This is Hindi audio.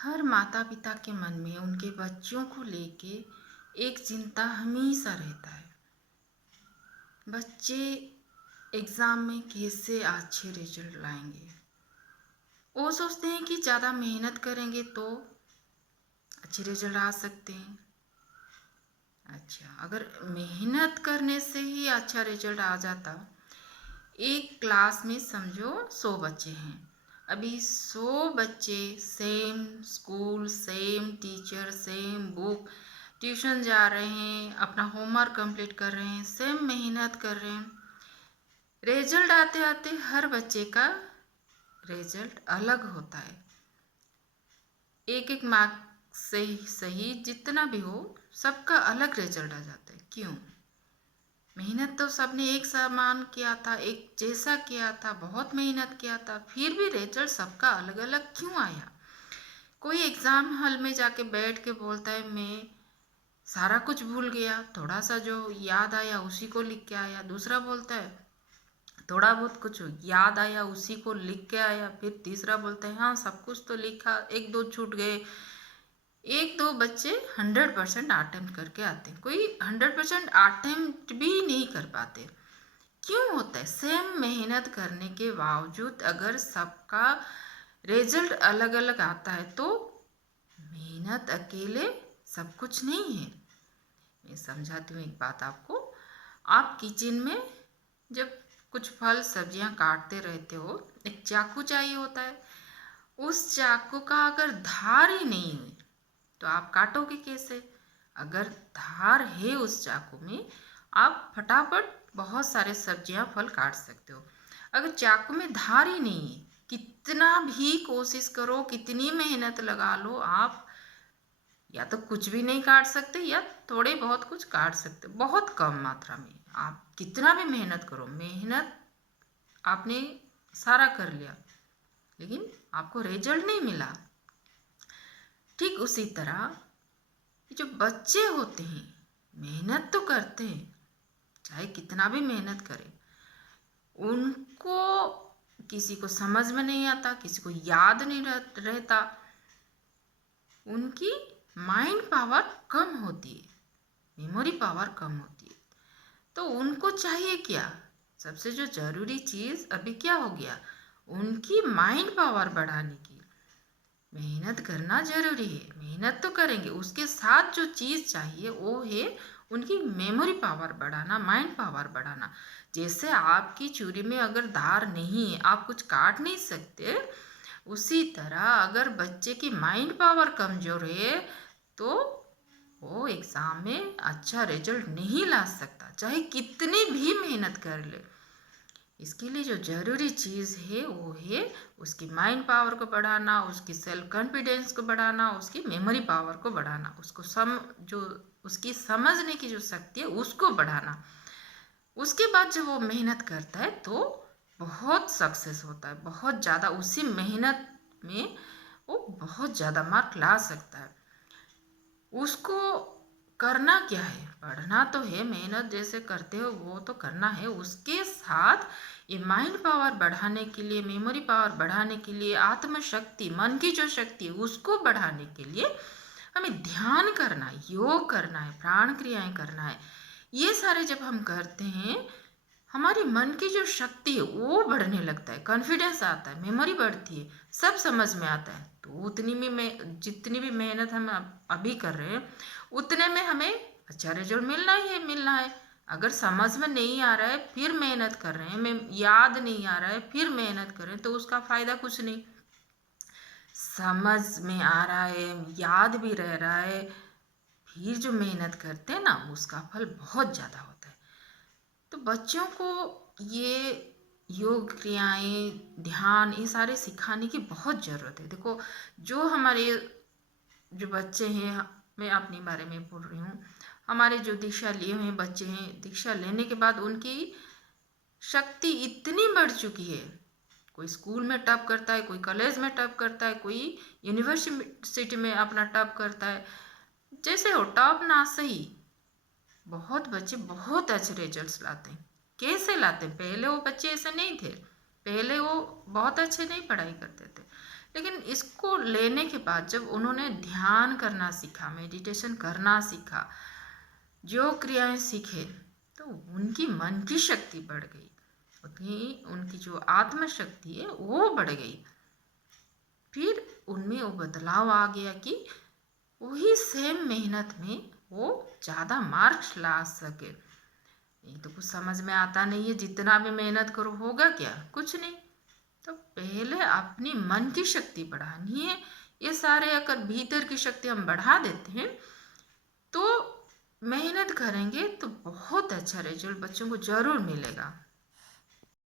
हर माता पिता के मन में उनके बच्चों को लेके एक चिंता हमेशा रहता है। बच्चे एग्ज़ाम में कैसे अच्छे रिजल्ट लाएंगे। वो सोचते हैं कि ज़्यादा मेहनत करेंगे तो अच्छे रिजल्ट आ सकते हैं। अच्छा, अगर मेहनत करने से ही अच्छा रिजल्ट आ जाता, एक क्लास में समझो 100 बच्चे हैं। अभी 100 बच्चे same school, same teacher, same book, tuition जा रहे हैं, अपना होमवर्क कंप्लीट कर रहे हैं, सेम मेहनत कर रहे हैं। रिजल्ट आते आते हर बच्चे का रिजल्ट अलग होता है। एक एक मार्क्स से सही जितना भी हो, सबका अलग रिजल्ट आ जाता है। क्यों? मेहनत तो सबने एक समान किया था, एक जैसा किया था, बहुत मेहनत किया था, फिर भी रिजल्ट सबका अलग अलग क्यों आया? कोई एग्ज़ाम हॉल में जाके बैठ के बोलता है मैं सारा कुछ भूल गया, थोड़ा सा जो याद आया उसी को लिख के आया। दूसरा बोलता है थोड़ा बहुत कुछ याद आया उसी को लिख के आया। फिर तीसरा बोलता है हाँ सब कुछ तो लिखा, एक दो छूट गए। एक दो बच्चे 100% अटेम्प्ट करके आते हैं, कोई 100% अटेम्प्ट भी नहीं कर पाते। क्यों होता है? सेम मेहनत करने के बावजूद अगर सबका रिजल्ट अलग अलग आता है तो मेहनत अकेले सब कुछ नहीं है। मैं समझाती हूँ एक बात आपको। आप किचन में जब कुछ फल सब्जियां काटते रहते हो, एक चाकू चाहिए होता है। उस चाकू का अगर धार ही नहीं हुई तो आप काटोगे कैसे? अगर धार है उस चाकू में, आप फटाफट बहुत सारे सब्जियां फल काट सकते हो। अगर चाकू में धार ही नहीं है, कितना भी कोशिश करो, कितनी मेहनत लगा लो, आप या तो कुछ भी नहीं काट सकते या थोड़े बहुत कुछ काट सकते, बहुत कम मात्रा में। आप कितना भी मेहनत करो, मेहनत आपने सारा कर लिया लेकिन आपको रिजल्ट नहीं मिला। ठीक उसी तरह जो बच्चे होते हैं मेहनत तो करते हैं, चाहे कितना भी मेहनत करें, उनको किसी को समझ में नहीं आता, किसी को याद नहीं रहता, उनकी माइंड पावर कम होती है, मेमोरी पावर कम होती है। तो उनको चाहिए क्या? सबसे जो ज़रूरी चीज़ अभी क्या हो गया, उनकी माइंड पावर बढ़ाने की। मेहनत करना जरूरी है, मेहनत तो करेंगे, उसके साथ जो चीज़ चाहिए वो है उनकी मेमोरी पावर बढ़ाना, माइंड पावर बढ़ाना। जैसे आपकी चूड़ी में अगर धार नहीं है, आप कुछ काट नहीं सकते, उसी तरह अगर बच्चे की माइंड पावर कमज़ोर है तो वो एग्ज़ाम में अच्छा रिजल्ट नहीं ला सकता, चाहे कितनी भी मेहनत कर ले। इसके लिए जो ज़रूरी चीज़ है वो है उसकी माइंड पावर को बढ़ाना, उसकी सेल्फ कॉन्फिडेंस को बढ़ाना, उसकी मेमोरी पावर को बढ़ाना, उसको जो उसकी समझने की जो शक्ति है उसको बढ़ाना। उसके बाद जब वो मेहनत करता है तो बहुत सक्सेस होता है, बहुत ज़्यादा उसी मेहनत में वो बहुत ज़्यादा मार्क ला सकता है। उसको करना क्या है? पढ़ना तो है, मेहनत जैसे करते हो वो तो करना है, उसके साथ ये माइंड पावर बढ़ाने के लिए, मेमोरी पावर बढ़ाने के लिए, आत्मशक्ति, मन की जो शक्ति है उसको बढ़ाने के लिए हमें ध्यान करना है, योग करना है, प्राण क्रियाएं करना है। ये सारे जब हम करते हैं, हमारी मन की जो शक्ति है वो बढ़ने लगता है, कॉन्फिडेंस आता है, मेमोरी बढ़ती है, सब समझ में आता है। तो उतनी भी जितनी भी मेहनत हम अभी कर रहे हैं उतने में हमें अच्छा रिजल्ट मिलना ही है, मिलना है। अगर समझ में नहीं आ रहा है फिर मेहनत कर रहे हैं, मैं याद नहीं आ रहा है फिर मेहनत कर रहे हैं, तो उसका फ़ायदा कुछ नहीं। समझ में आ रहा है, याद भी रह रहा है, फिर जो मेहनत करते हैं ना उसका फल बहुत ज़्यादा होता है। तो बच्चों को ये योग क्रियाएं, ध्यान, ये सारे सिखाने की बहुत ज़रूरत है। देखो, जो हमारे जो बच्चे हैं, मैं अपने बारे में बोल रही हूँ, हमारे जो दीक्षा लिए हुए बच्चे हैं, दीक्षा लेने के बाद उनकी शक्ति इतनी बढ़ चुकी है। कोई स्कूल में टॉप करता है, कोई कॉलेज में टॉप करता है, कोई यूनिवर्सिटी में अपना टॉप करता है। जैसे हो टॉप ना सही, बहुत बच्चे बहुत अच्छे रिजल्ट्स लाते हैं। कैसे लाते हैं? पहले वो बच्चे ऐसे नहीं थे, पहले वो बहुत अच्छे नहीं पढ़ाई करते थे, लेकिन इसको लेने के बाद जब उन्होंने ध्यान करना सीखा, मेडिटेशन करना सीखा, जो क्रियाएं सीखे, तो उनकी मन की शक्ति बढ़ गई, उनकी जो आत्म शक्ति है वो बढ़ गई। फिर उनमें वो बदलाव आ गया कि वही सेम मेहनत में वो ज़्यादा मार्क्स ला सके। ये तो कुछ समझ में आता नहीं है, जितना भी मेहनत करो होगा क्या, कुछ नहीं। तो पहले अपनी मन की शक्ति बढ़ानी है। ये सारे अगर भीतर की शक्ति हम बढ़ा देते हैं तो मेहनत करेंगे तो बहुत अच्छा रिजल्ट बच्चों को जरूर मिलेगा।